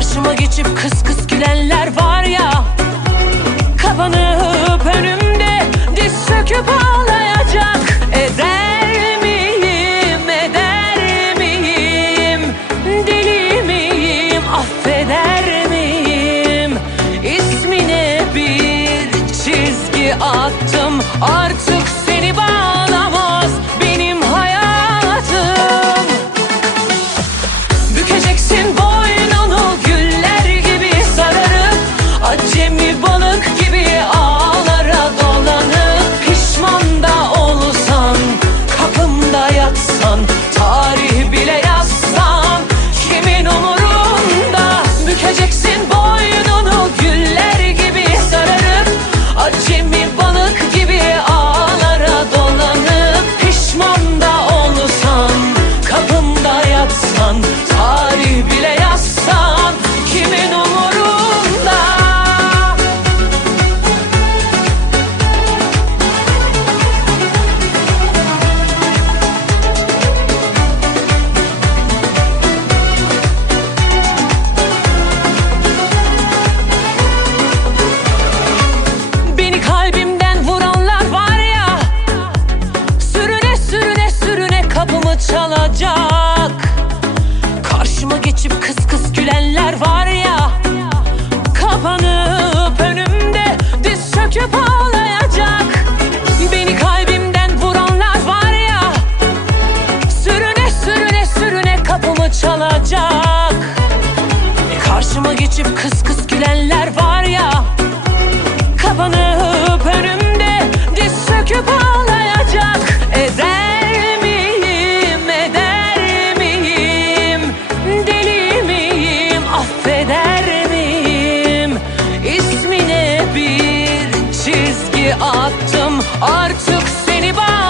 Karşıma geçip kıs kıs gülenler var ya Kapanıp önümde diz söküp ağlayacak Eder miyim, eder miyim Deli miyim, affeder miyim İsmine bir çizgi attım artık açıp kıs kıs gülenler var ya Kapanıp önümde diz çöküp ağlayacak Beni kalbimden vuranlar var ya Sürüne sürüne sürüne kapımı çalacak Karşıma geçip kıs kıs gülenler var ya Kapanıp önümde diz çöküp ağlayacak attım artık seni bağ